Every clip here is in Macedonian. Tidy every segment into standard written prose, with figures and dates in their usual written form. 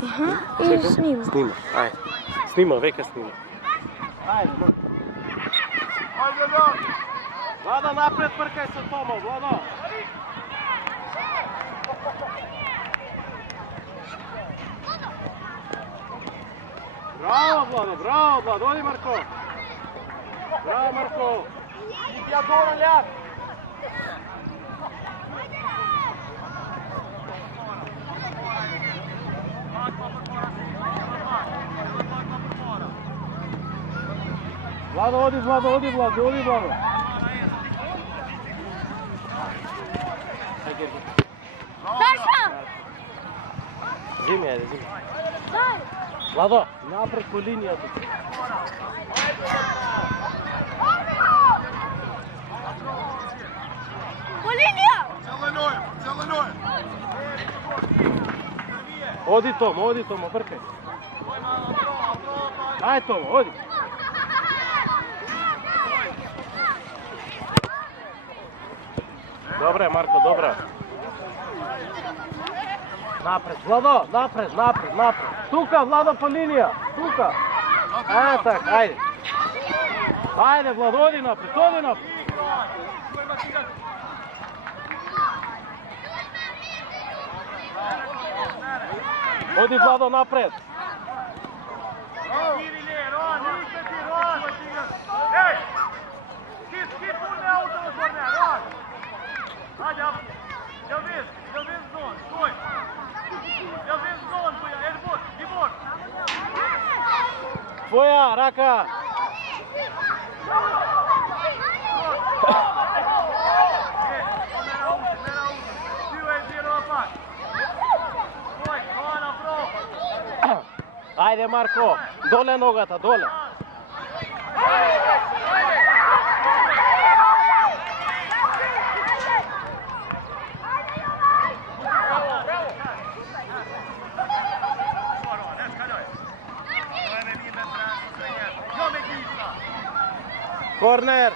И снима. Снима, ајде. Снима, века снима. Ајде, ну. Ајде, ну. Владо, напред пркај се Томо, Владо. Браво, Владо, оди Марко. Браво, Марко. Иди ја гора, љак. Владо, оди. Зими, ајде, зими. Владо, напред по линијата. По линија! Зеленој. Оди Томо, бркај. Ајде Томо, оди. Добре, Марко, добре. Напред, Владо, напред. Тука, Владо, по линија. Тука. Так, ајде. Ајде, Владо, оди напред. Оди, Владо, напред. Твоја, рака. Ајде, Марко, доле ногата, доле. Корнер.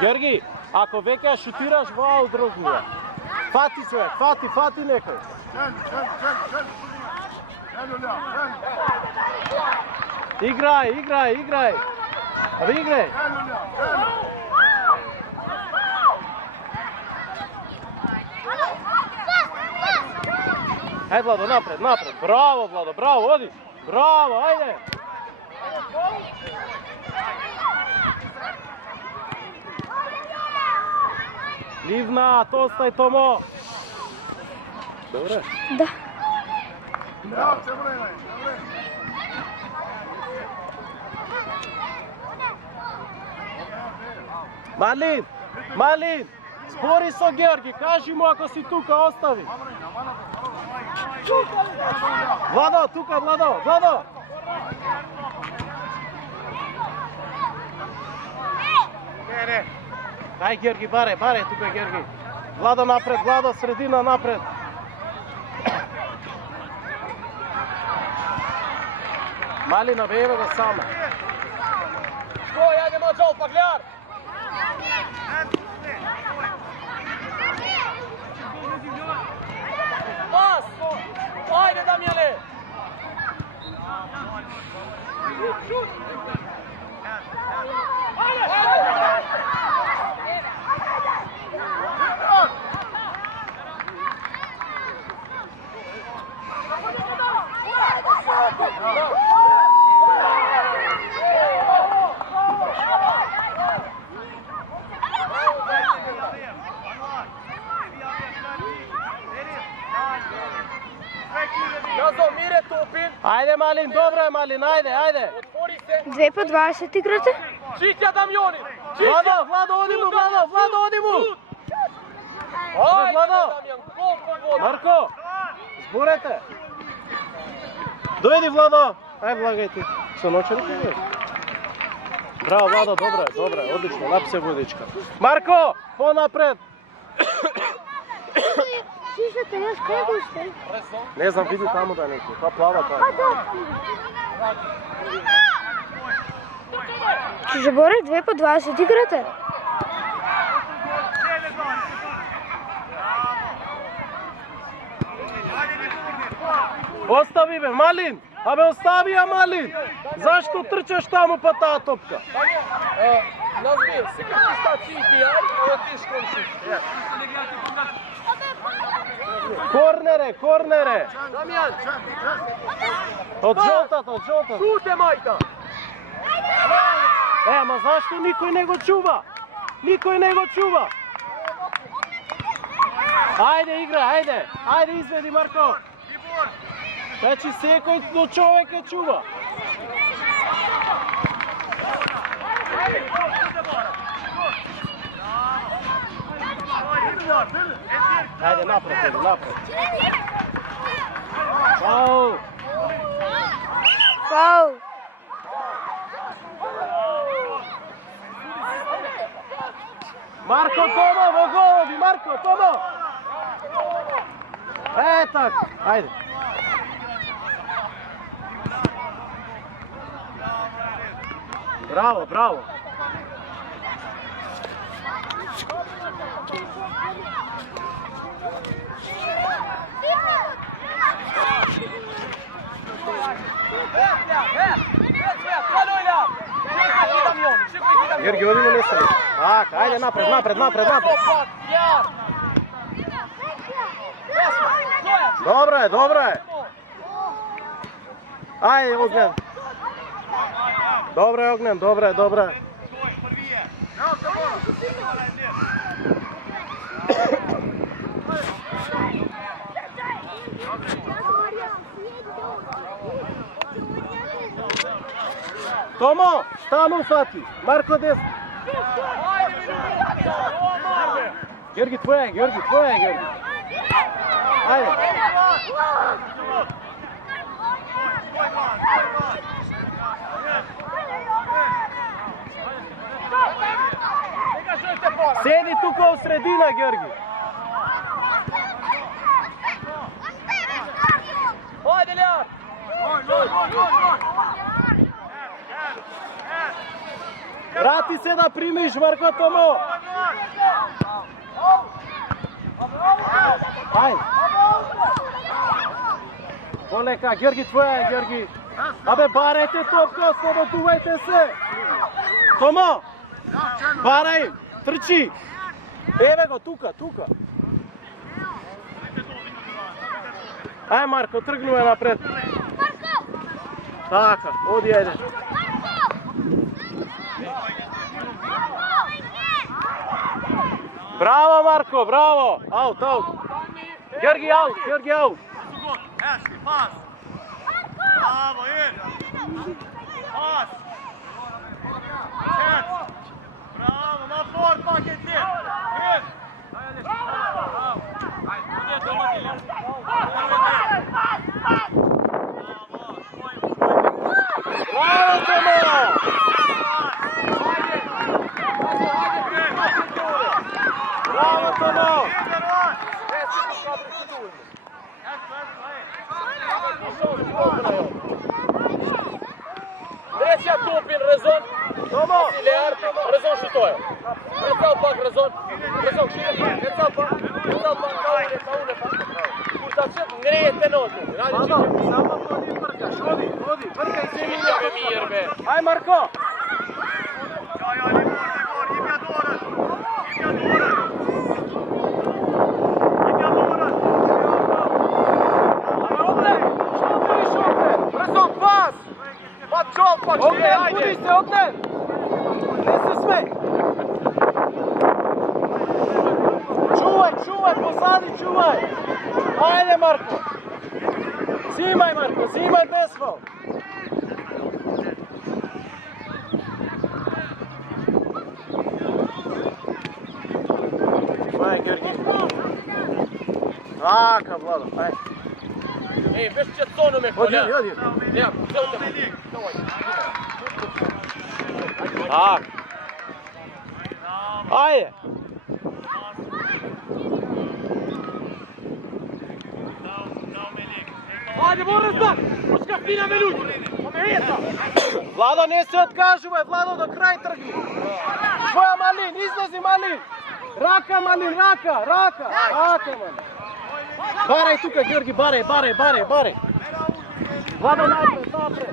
Георги, ако веќе шутираш во аутрозмија. Фати човек, фати некој. Играј. Абе играј. Ајде Владо, напред. Браво Владо, браво, оди. Браво, ајде. Ливна, остај Томо. Добре? Да. Малин, спори со Георги, кажи му ако си тука, остави. Владо, тука, Владо. Не. Дај Георги, баре, тука Георги. Владо напред, средина напред. Малина, бе, еве го сама. Кој, ајде Маđол, пагляр! Пас! Ајде, Дамјане! Ајде Малин, добро е Малин, ајде. 2 по 20 играте? Чиќа Дамјони! Владо, оди му! Ајде Владо! Дамјан, колку вода! Марко, зборете! Дојди Владо! Ај влагај ти. Со ночерите бе? Браво Владо, добре, одлично, напсе водичка. Марко, понапред! Шишата, јас кај го стои? Не знам, види таму да некој, тоа плава таа. Чужоборе 2 по 20 играте? Остави бе, Малин! Абе остави ја Малин! Зашто трчаш таму па таа топка? Назбир, сега ти стаците, ај, ти скончиш. Корнере, корнере! Дамјан, Од жолтата, од жолтата. шуте мајка. Ама зашто никој не го чува? Никој не го чува! Ајде игра, ајде! Ајде изведи Марко! Значи секој до човек е чува. Ајде напред, ајде напред. Фаул! Фаул. Марко Томо во голови, Марко Томо! Так, ајде. Браво, браво. Георги, оди на место. Так, ајде напред, напред, напред, напред. Добро е, добро е. Ајде, Огнен. Добро е, Огнен, добро е, добро е. Томо, таму фати. Марко десно. Георги, твоја е, Георги, твоја е, Георги. Ајде. Седи тука у средина, Георги. Ајде, Лјар. Врати се да примиш, Марко Томо. Ајде. Полека, Георги, твоја е, Георги. Абе, барајте топка, ослободувајте се. Томо, барај, трчи. Еве го, тука, тука. Ај, Марко, тргнуве напред. Така, оди, ајде. Браво, Марко, браво. Аут, аут. Георги, аут, Георги, аут. Bravo, in! Pass! Set! Bravo, na fortpacket dit! In! Bravo, Tomo! Bravo, Tomo! Treća Tupin, rezon. Tomo! Lear, rezon šutoje. Recao pak rezon. Rezon šire. Recao pak. Kaune pa. Kurtačet, ngrijete nogu. Vado, samo odi prkaš, odi, prkaj se mi. Ideme mir, be. Aj, Marko! Ja, Libor, gib ja dåren! Gib ja dåren! Gib ja dåren! Rezon, pas! Pa čov, pa čov, Ognen, ajde. budi se, Ognen! Ne se sme! Čuvaj, pozadi čuvaj! Ajde, Marko! Zimaj, Marko, zimaj desno! Aj, Georgi! Taka, Vlado, ajde! Ej, veš će conu me Odi, kolja. odi! Ja, zelite me. Tak! Ajde! Ajde, moram znam. Puška fina me ljudi. Ome heta. Vlado, ne se odkažuvaj, Vlado, do kraj trgi! Tvoja Malin, izlazi Malin! Raka, Malin, raka, Malin! Baraj tuka, Georgi, baraj! Vladо, napred, napred.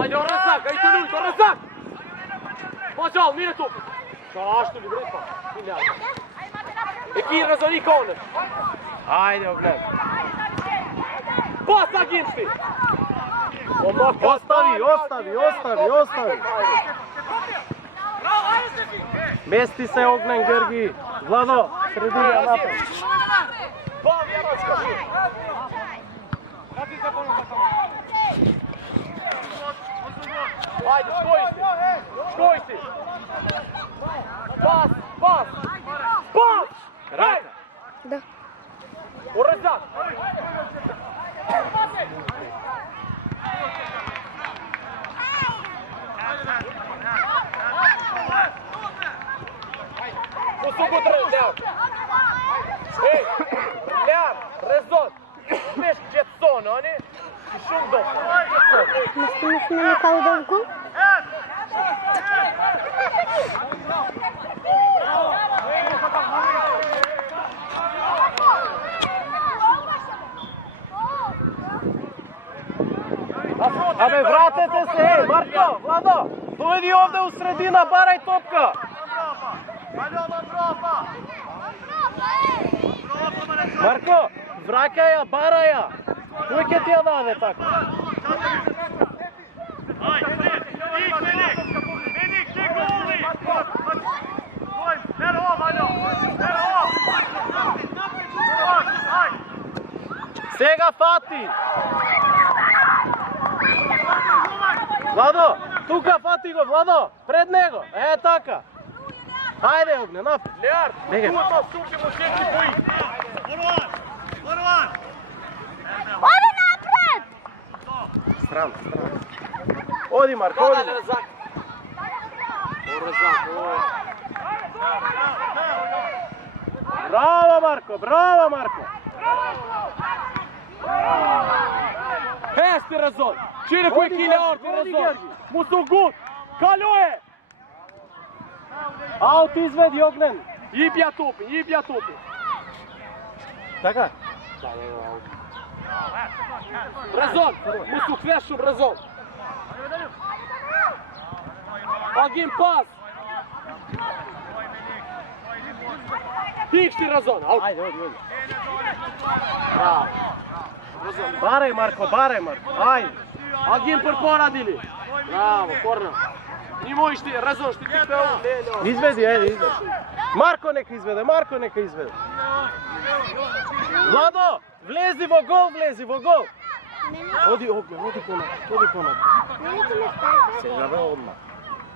Ajde, Orazak, ajde ljudi, Orazak! Pađal, nije tu! Zašto li vrepa? Eki Razon i Koner. Ajde, ogled. Pas, Aginci! Ostavi. Mesti se Ognjen, Georgi. Vlado, sredina napred. Ba, Vjeročka, živ! Ajde, škoj si! Pas! Raka. Da. Orazak! Uslugu Lear! Ej, Lear, Rezon! Znaš gdje sono, oni? I šum do. Mislim na Kaldovku. Абе, вратете се, Марко, Владо, дојди овде у средина, барај топка. Марко, враќај ја, барај ја. Кој ќе ти ја даде така? Сега фати. Владо, тука фати го, Владо, пред него, така. Ајде, Огне, напред. Lear, Нека. puno suke mu sjeti boji. Ode napred! Стран. Оди, Марко, Kada оди. Orazak? Orazak, Браво, Марко. Hesti Rezon! Cine cu Lear, Rezon! Musugut! Kaljoje! Аут изведи, Огнен. Jibja tupi! Така. Rezon! Musu kvešom Rezon! Agim pas! Tikšti Rezon! Ајде, оди. Bravo! Барај, Марко. Ајде. Agim për poradili! Bravo, korna! Nimo ishte, Rezon, shti ti pe ovu! Изведи, ајде. Марко нека изведе. Владо, влези во гол. Оди, Огнен, оди понад. Сега бе одма.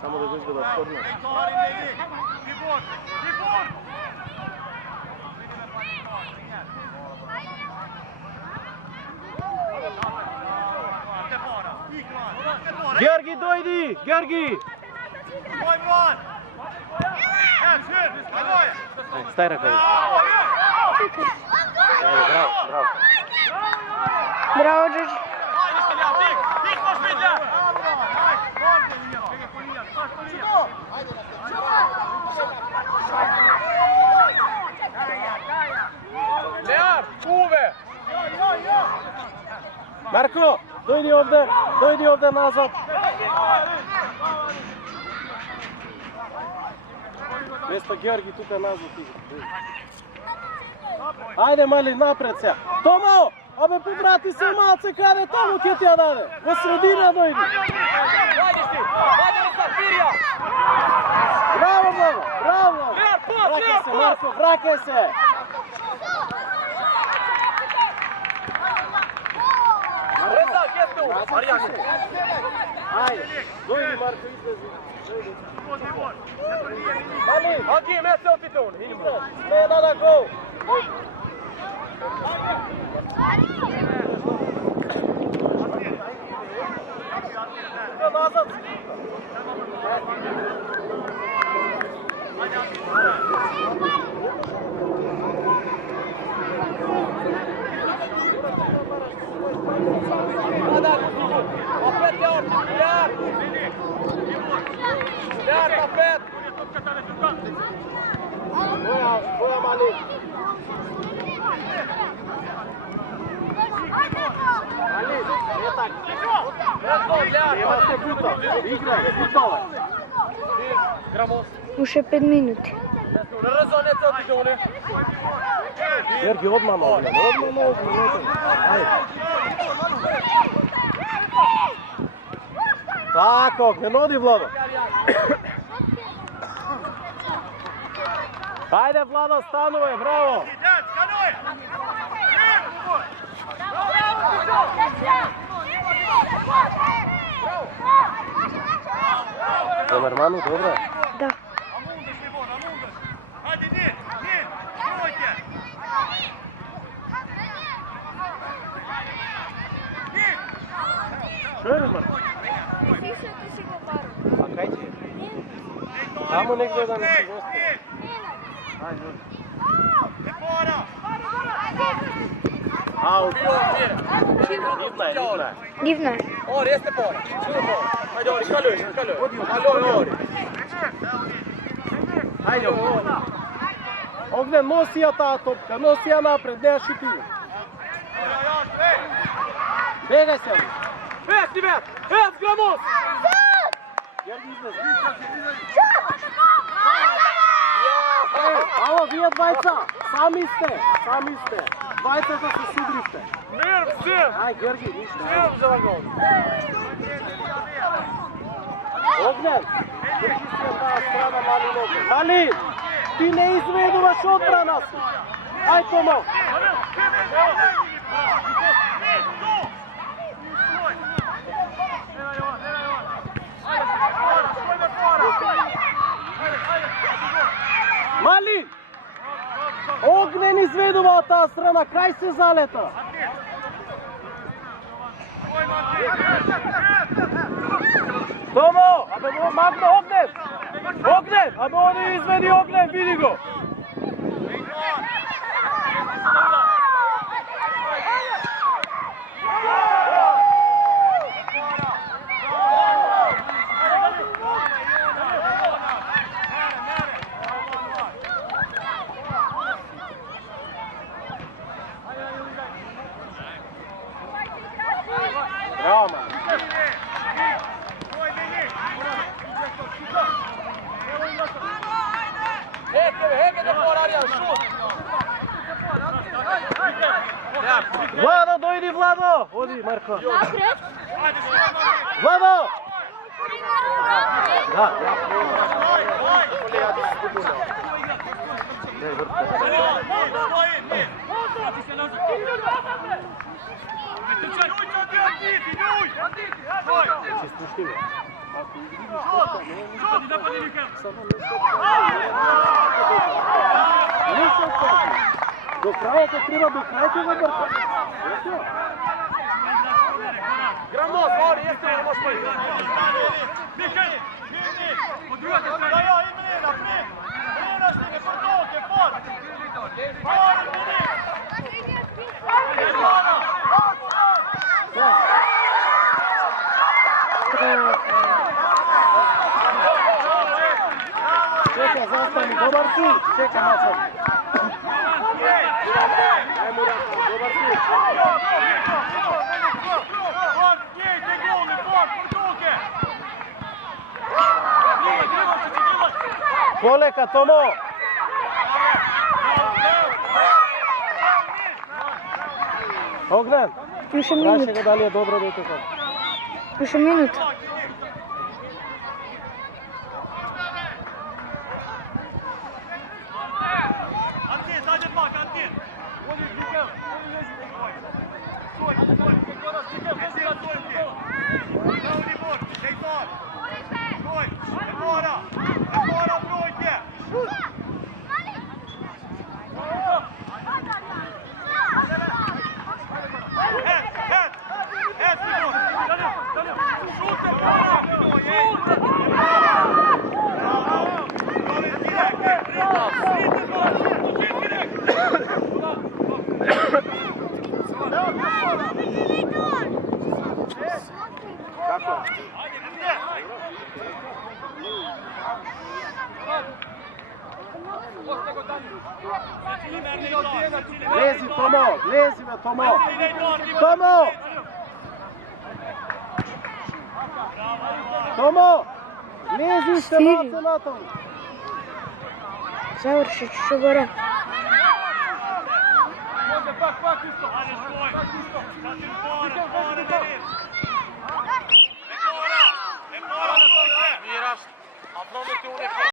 Само да го изведат корнер. Георги, дојди! Георги! Стај рака. Браво. Браво, Джордж. Lear, Uwe! Марко, дојди овде назад. Место Георги тука назад. Ајде, мали, напред сега. Томо! Абе, побрати се малце, каде таму ќе ти ја даде? Во средина дојди. Ajde Rezak, Pirja! Браво, Браво! Lear, pas! Враќај се, Марко, враќај се! Rezak, jeste u! Marijaku! Ајде, дојди, Марко, излези. Мали, Agim, jeste u Titun! смена на гол. Назад. Opet Lear! Lear, opet! Boja, Mali. Немате бута. Играј, бутове. Грамос. Уште 5 минути. Резон е целти доле. Георги, одмама, одмама. Ајде. Тако, не ноди Владо. Ајде Владо, стануве, браво. Добар ману, добре. Да. Ajde, Njen, nemojte! Што е, Мар? А кај ти е? Тамо негде да не се гости. Ајде. Fora! Ау, Divna je. Дивно е. Ori, jeste fora. Čuo fora. Ajde, Ori, škaljoj. Ori. Ајде, Огнен, носи ја таа топка, носи ја напред, не ја шути. Бегај се. Vet, Gramos! Георги, излез. Ало, вие двајца, сами сте. Двајцата се судривте. Mir, sin! Ај, Георги, ништо. Mir za gol. Огнен, држи се ја таа страна, Малин. Малин, ти не изведуваш одбрана си. Ај, Томо. Малин! Огнен изведува од таа страна, кај се залета? Томо, абе магна Огнен! Абе оди изведи Огнен, види го! Браво, ман! Heke da fora, Arjan, šut! Владо, дојди, Владо! Оди, Марко. Напред. Владо! Да. Се спуштиме. Не се отпази. До крајата треба, до крајата да врта. Gramos, Ori, jeste li možeš pojiti? Čeka, zastani, dobar si. Čeka, Macan. Ajmo, Rafa, dobar si. Poleka, Tomo. Огнен. Уште Прашај минут. го дали е добро дете како. Уште минут. Lezi, Tomo, lezi me, Tomo. Tomo! Томо! Лези се Стири. маце натаму. Заврши што горе. Ajde, pak isto. Sad ti u pored.